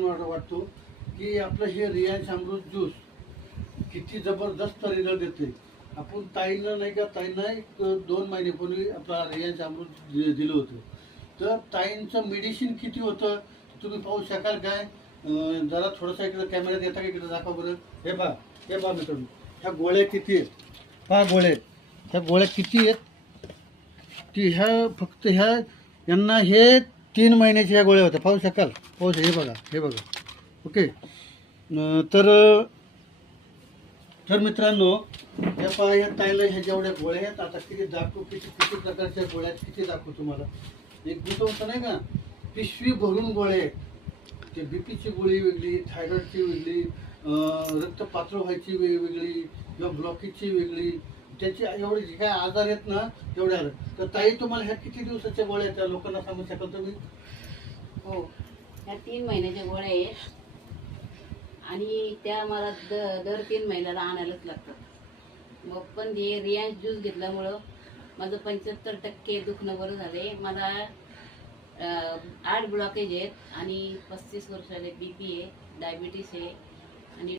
वाटतो की आपलं हे रिलायन्स अमृत ज्यूस किती जबरदस्त रिझल्ट देते. आपण ताईंना एक 2 महिन्यापूर्वी आपला रिलायन्स अमृत दिलं होतं. तर ताईंचं मेडिसिन किती होतं तुम्ही पाहू शकाल काय? जरा थोडंसं इकडे कॅमेऱ्यात येता का, इकडे दाखवा बरं. हे पहा मित्रांनो, ह्या गोळ्या किती आहेत पहा. ह्या गोळ्या किती आहेत की फक्त यांना हे 3 महिन्याच्या ह्या गोळ्या होत्या. पाहू शकाल. हे बघा. ओके. तर मित्रांनो, या ताईला ह्या जेवढ्या गोळ्या आहेत, आता किती दाखवू, किती प्रकारच्या गोळ्या आहेत, किती दाखवू तुम्हाला. एक होतं नाही का, पिशवी भरून गोळ्या आहेत. ते बीपीची गोळी वेगळी, थायरॉइडची वेगळी, रक्त पातळ व्हायची वेगळी, किंवा ब्लॉकेजची वेगळी. त्याची एवढे जे काय आजार आहेत ना तेवढे आले. तर ताई, तुम्हाला ह्या किती दिवसाच्या गोळ्या आहेत त्या लोकांना सांगू शकाल तुम्ही? हो, ह्या 3 महिन्याच्या गोळ्या आहेत आणि त्या मला दर 3 महिन्याला आणायलाच लागतात. मग पण हे रिलायन्स ज्यूस घेतल्यामुळं माझं 75% दुखणं बरं झाले. मला 8 ब्लॉकेज आहेत आणि 35 वर्षाले BP आहे, डायबिटीस आहे.